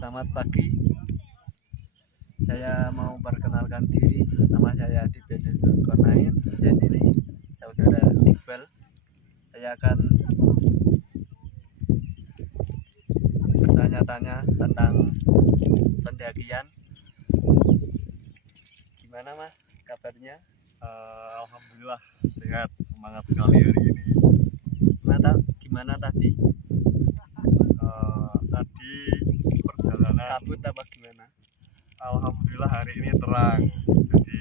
Selamat pagi, saya mau perkenalkan diri. Nama saya Aditya Zulkarnain dan ini saudara Iqbal. Saya akan bertanya-tanya tentang pendakian. Gimana mas kabarnya? Alhamdulillah sehat, semangat sekali hari ini. Gimana tadi? Tadi perjalanan, Kabut apa gimana? alhamdulillah hari ini terang, jadi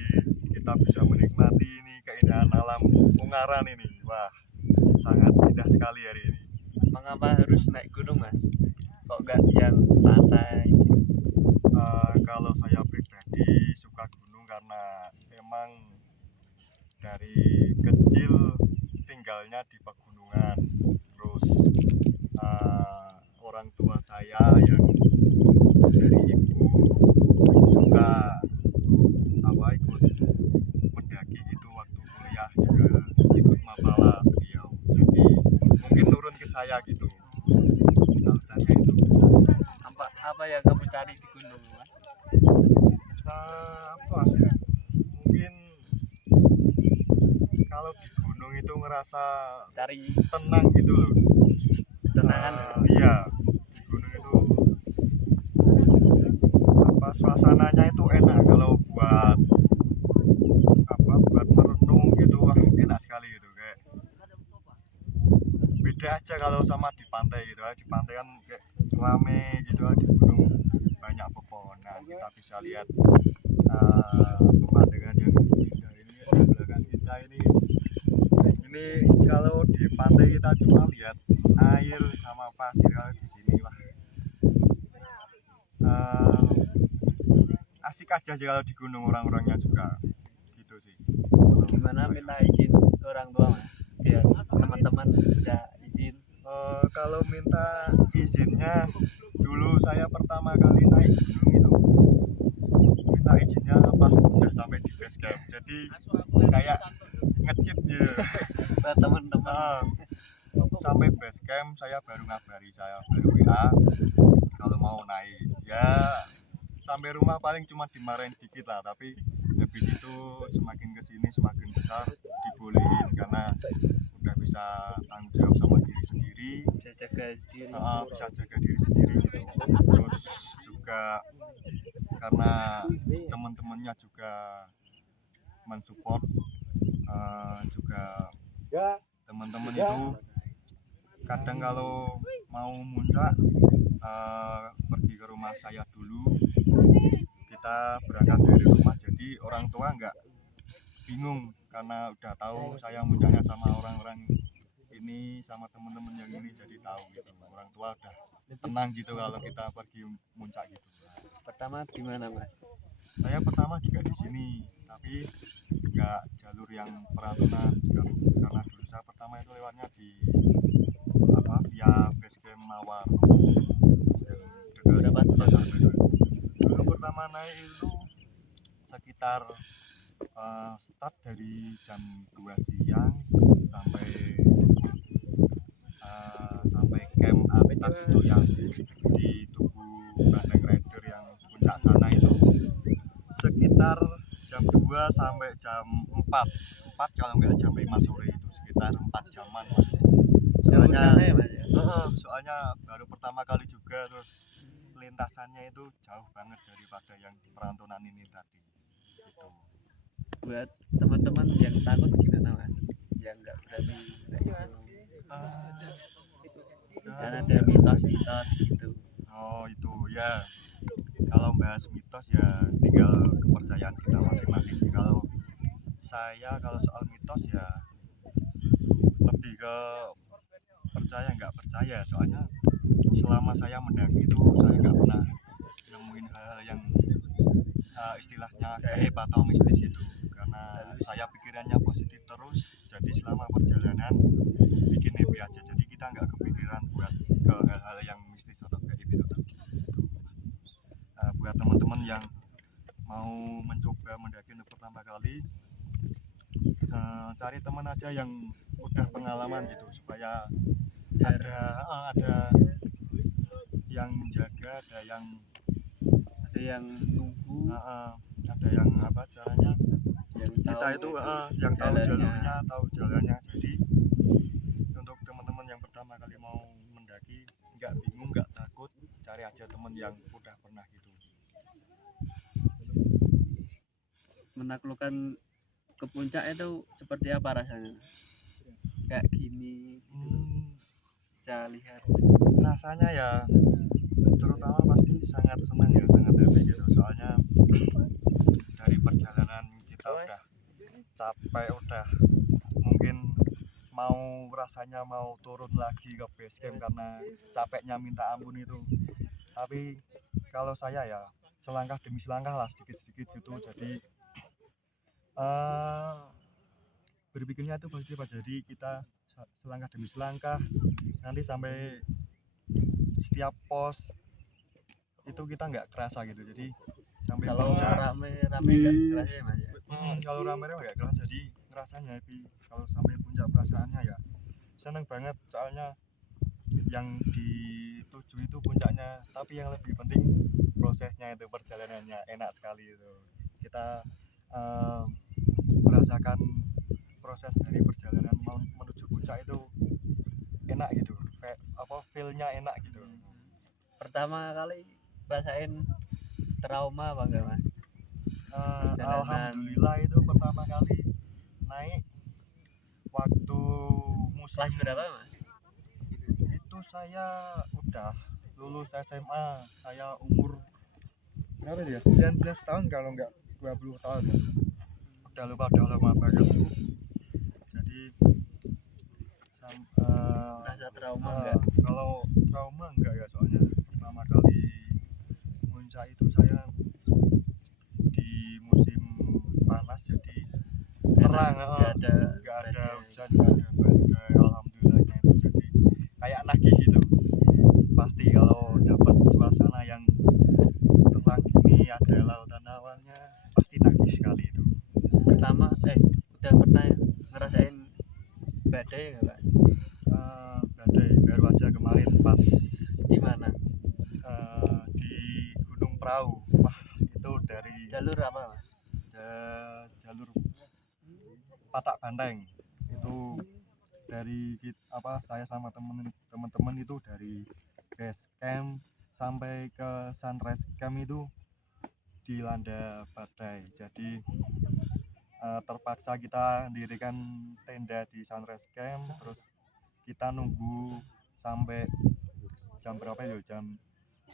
kita bisa menikmati ini keindahan alam Ungaran ini. Wah, sangat indah sekali hari ini. Mengapa harus naik gunung mas? Kok nggak yang pantai? Kalau saya pribadi suka gunung karena memang dari kecil tinggalnya di pegunungan. Terus orang tua saya yang dari ibu suka ikut mendaki gitu, waktu kuliah juga ikut mapala beliau, jadi mungkin turun ke saya gitu alasannya itu. Apa yang kamu cari di gunung mas? Apa sih ya, mungkin kalau di gunung itu ngerasa Cari tenang gitu loh. tenangan. Iya, di gunung itu suasananya itu enak kalau buat merenung gitu. Wah, enak sekali gitu, kayak beda aja kalau sama di pantai gitu. Di pantai kan kayak rame gitu, di gunung banyak pepohonan, kita bisa lihat pemandangan yang indah ini di belakang kita ini kalau di pantai kita cuma lihat air sama pasir. Kalau di sini wah, asik aja sih. Kalau di gunung orang-orangnya juga gitu sih. Gimana minta izin orang tua mas? Biar teman-teman bisa izin. Kalau minta izinnya, dulu saya pertama kali naik gunung itu minta izinnya pas udah sampai di base camp, jadi kayak ngecit gitu. Buat teman-teman. Sampai base camp saya baru ngabari, saya baru WA kalau mau naik. Ya sampai rumah paling cuma dimarahin dikit lah, tapi habis itu semakin kesini semakin besar dibolehin karena udah bisa tanggung jawab sama diri sendiri, Bisa jaga diri. bisa jaga diri sendiri gitu. Terus juga karena teman-temannya juga mensupport, juga teman-teman itu kadang kalau mau muncak pergi ke rumah saya dulu, kita berangkat dari rumah, jadi orang tua nggak bingung karena udah tahu saya muncaknya sama orang-orang ini, sama teman-teman yang ini, jadi tahu gitu. Orang tua udah tenang gitu kalau kita pergi muncak gitu. Pertama di mana mas? Saya pertama juga di sini, tapi nggak jalur yang Perantunan, karena dulu saya pertama itu lewatnya di via base camp Mawar yang dekat Berapa jam? Pasar Baru. Dulu pertama naik itu sekitar start dari jam 2 siang sampai camp atas itu yang di Tugu Bandeng Rider yang puncak sana itu sekitar jam 2 sampai jam 4 kalau nggak jam 5 sore, itu sekitar 4 jaman lah. Soalnya baru pertama kali juga, terus lintasannya itu jauh banget daripada yang Perantunan ini tadi gitu. Buat teman-teman yang takut gimana mas? Yang nggak berani naik gunung. Kan ada mitos-mitos gitu. Itu ya, kalau bahas mitos ya tinggal kepercayaan kita masing-masing sih. Kalau soal mitos ya lebih ke percaya nggak percaya, soalnya selama saya mendaki itu saya nggak pernah nemuin hal-hal yang istilahnya gaib atau mistis itu, karena saya pikirannya positif terus. Jadi selama perjalanan bikin happy aja, jadi kita nggak kepikiran buat ke hal-hal yang mistis atau gaib itu tadi. Buat teman-teman yang mau mencoba mendaki untuk pertama kali, cari teman aja yang udah pengalaman gitu, supaya ada yang jaga, ada yang nunggu, ada yang apa caranya yang kita tahu itu yang tahu jalannya. jalurnya, tahu jalannya. Jadi untuk teman-teman yang pertama kali mau mendaki, nggak bingung, nggak takut, cari aja teman yang udah pernah gitu. Menaklukkan ke puncak itu seperti apa rasanya? Kayak gini saya lihat Rasanya ya terutama pasti sangat senang ya, sangat happy gitu. Soalnya dari perjalanan kita udah capek, udah mungkin rasanya mau turun lagi ke base camp karena capeknya minta ampun itu. Tapi kalau saya ya selangkah demi selangkah lah, sedikit-sedikit gitu. Jadi berpikirnya itu positif aja. Jadi kita selangkah demi selangkah, nanti sampai setiap pos itu kita nggak kerasa gitu. Jadi sampai kalau puncak rame nggak kerasa ya Mas? kalau rame-rame nggak kerasa, jadi ngerasanya happy. Kalau sampai puncak perasaannya ya seneng banget, soalnya yang dituju itu puncaknya, tapi yang lebih penting prosesnya itu, perjalanannya enak sekali itu. Kita merasakan proses dari perjalanan menuju puncak itu enak gitu, kayak apa, feel-nya enak gitu. Pertama kali rasain trauma apa enggak Mas? Alhamdulillah itu pertama kali naik waktu musim. Kelas berapa Mas? Itu saya udah lulus SMA, saya umur berapa ya, 19 tahun kalau enggak 20 tahun ya. Udah lupa, udah lama banget. Jadi Rasa trauma enggak? kalau trauma enggak ya, soalnya pertama kali muncak itu saya di musim panas, jadi terang, nggak ada hujan, nggak ada badai, alhamdulillahnya itu. Jadi kayak nagih gitu, pasti kalau dapat suasana yang terang gini, ada lautan awalnya, pasti nagih sekali itu. Pertama udah pernah ngerasain badai nggak Pak? Badai baru aja kemarin pas Di mana? di Gunung Prau. Wah, itu dari Jalur apa Mas? jalur Patak Banteng. Itu dari saya sama teman-teman itu dari base camp sampai ke sunrise camp itu dilanda badai. Jadi terpaksa kita mendirikan tenda di sunrise camp, terus kita nunggu sampai jam berapa ya, jam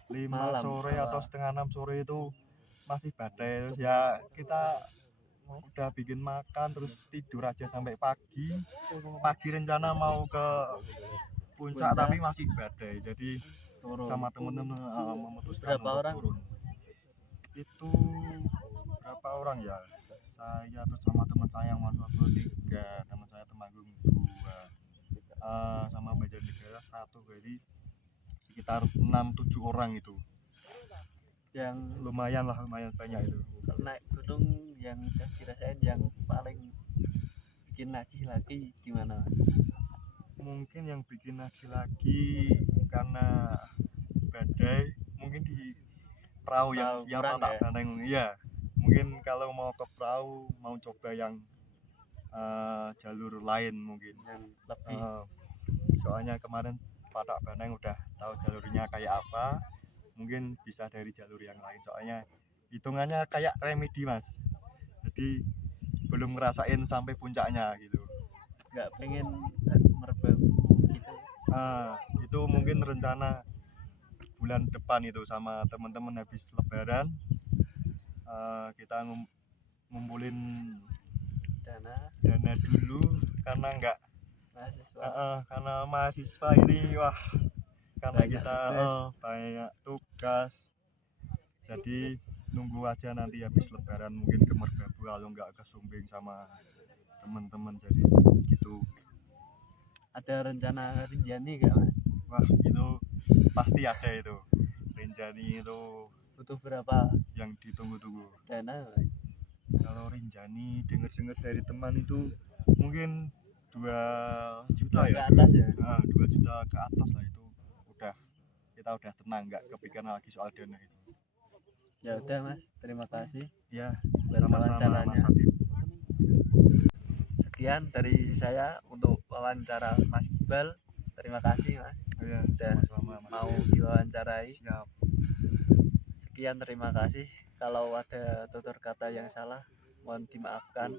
5 Malam, sore atau setengah 6 sore itu masih badai. Terus ya kita udah bikin makan, terus tidur aja sampai pagi rencana mau ke puncak, tapi masih badai. Jadi turun. sama temen-temen memutuskan Berapa untuk orang? turun. Itu berapa orang ya, saya terus sama teman saya yang Manado 3, teman saya Temanggung 2, sama Banjarnegara 1, jadi sekitar 6-7 orang itu. Yang lumayan banyak itu. naik gunung yang udah dirasain yang paling bikin lagi gimana? Mungkin yang bikin lagi karena badai, mungkin di perahu yang Patak Banteng ya. Mungkin kalau mau ke perahu, mau coba yang jalur lain mungkin yang lebih. Soalnya kemarin Patak Banteng udah tahu jalurnya kayak apa, mungkin bisa dari jalur yang lain. Soalnya hitungannya kayak remedi Mas, jadi belum ngerasain sampai puncaknya gitu. Nggak pengen merbabu gitu? Itu mungkin rencana bulan depan itu sama teman-teman, habis lebaran kita ngumpulin dana dulu, karena enggak karena mahasiswa ini, wah, karena banyak kita banyak tugas, jadi nunggu aja nanti habis lebaran mungkin ke Merbabu, kalau enggak ke Sumbing sama teman-teman. Jadi gitu. Ada rencana Rinjani enggak Mas? Wah, itu pasti ada itu. Rinjani itu butuh berapa yang ditunggu-tunggu dana? Kalau Rinjani dengar-dengar dari teman itu mungkin 2 juta ya, ke atas ya. 2 juta ke atas lah, itu kita udah tenang, nggak kepikiran lagi soal dana itu. Ya udah Mas, terima kasih Ya, buat sama-sama Mas wawancaranya. Adib. Sekian dari saya untuk wawancara Mas Iqbal. Terima kasih Mas Ya, udah sama-sama Mas. mau diwawancarai. Siap. Sekian, terima kasih. Kalau ada tutur kata yang salah, mohon dimaafkan.